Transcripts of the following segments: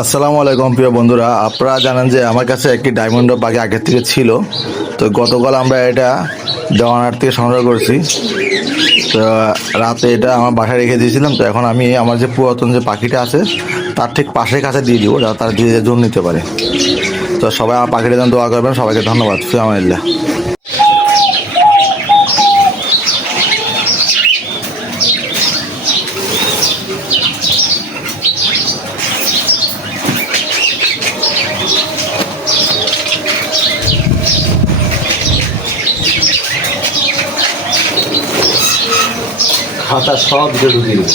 আসসালামু আলাইকুম প্রিয় বন্ধুরা, আপনারা জানেন যে আমার কাছে একটি ডায়মন্ড পাখি আগের থেকে ছিল। তো গতকাল আমরা এটা দেওয়ানহাট থেকে সংগ্রহ করছি। তো রাতে এটা আমার বাসায় রেখে দিয়েছিলাম। তো এখন আমি আমার যে পুরাতন যে পাখিটা আছে তার ঠিক পাশের কাছে দিয়ে দিব, যাতে তারা ধীরে ধীরে জন্ম নিতে পারে। তো সবাই আমার পাখিটা যেন দোয়া করবেন। সবাইকে ধন্যবাদ। ফি আমানিল্লাহ। খাতা সব দিকে ঢুকিয়ে দেবো,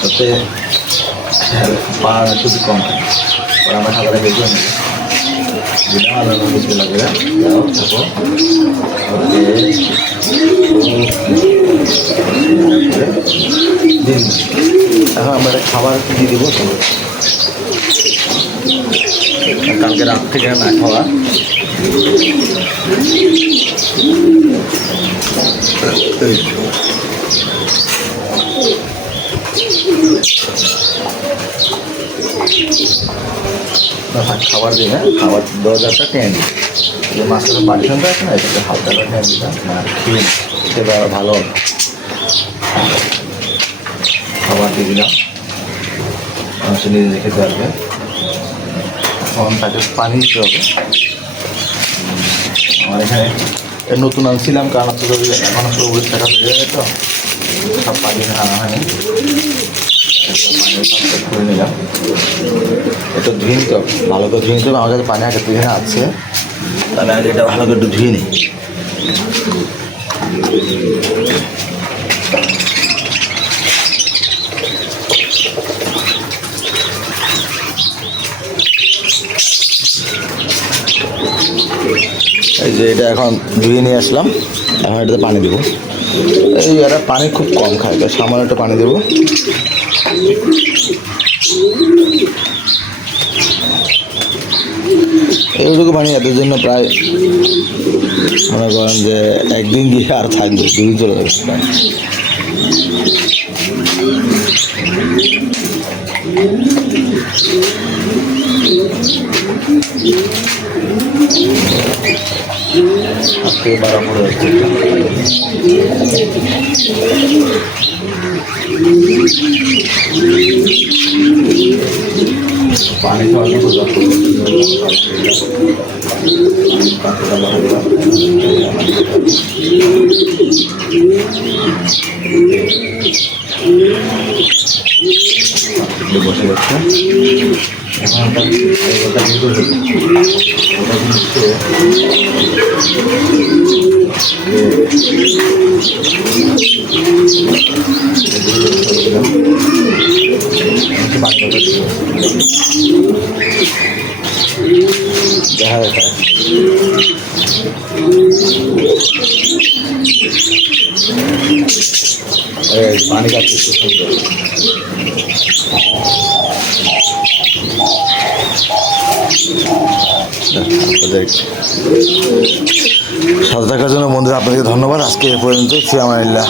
তাতে পাড়া খুবই কম। আমরা খাবারে বেশি নেব, যেটা আলাদা বুঝতে লাগে। এখন আমরা একটা খাবার দিয়ে দেবো। কালকে রাত থেকে না খাওয়া খাবার দিই না, খাবার 10,000টা টেনে দিই। যে মাছটা পার্টিশনটা আছে না, এটাকে হালকা টেনে দিতাম না, খেয়ে খেতে আরো ভালো হবে। খাবার দিয়ে দিলাম, মানুষ নিজে নিজে খেতে পারবে। এখন তাকে পানি দিতে হবে। আমার এখানে নতুন আনছিলাম, কারণ এখন আসলে 20 টাকা বেড়ে যায়, তো সব পানি আনা হয়নি। করে নিলাম, একটু ধুয়ে নিতে হবে, ভালো করে ধুয়ে নিতে হবে। আমার কাছে পানি আগে ধুয়ে আছে, তাহলে আগে এটা ভালো করে একটু ধুয়ে নিই। এই যে এটা এখন ধুয়ে নিয়ে আসলাম, এখন এটাতে পানি দেবো। এই এটা পানি খুব কম খায়, তো সামান্য একটু পানি দেবো। এইটুকু পানি এদের জন্য প্রায় মনে করেন যে একদিন গিয়ে আর থাকবে, 2 দিন চলে যাবে প্রায়। আজকে 12 পড়ে যাচ্ছে। পানি খাওয়া বসে যাচ্ছে। এখন দেখা যাচ্ছে পানি কাটছে সুন্দর। সাথে থাকার জন্য বন্ধুরা আপনাদেরকে ধন্যবাদ। আজকে এ পর্যন্ত। ফি আমানিল্লাহ।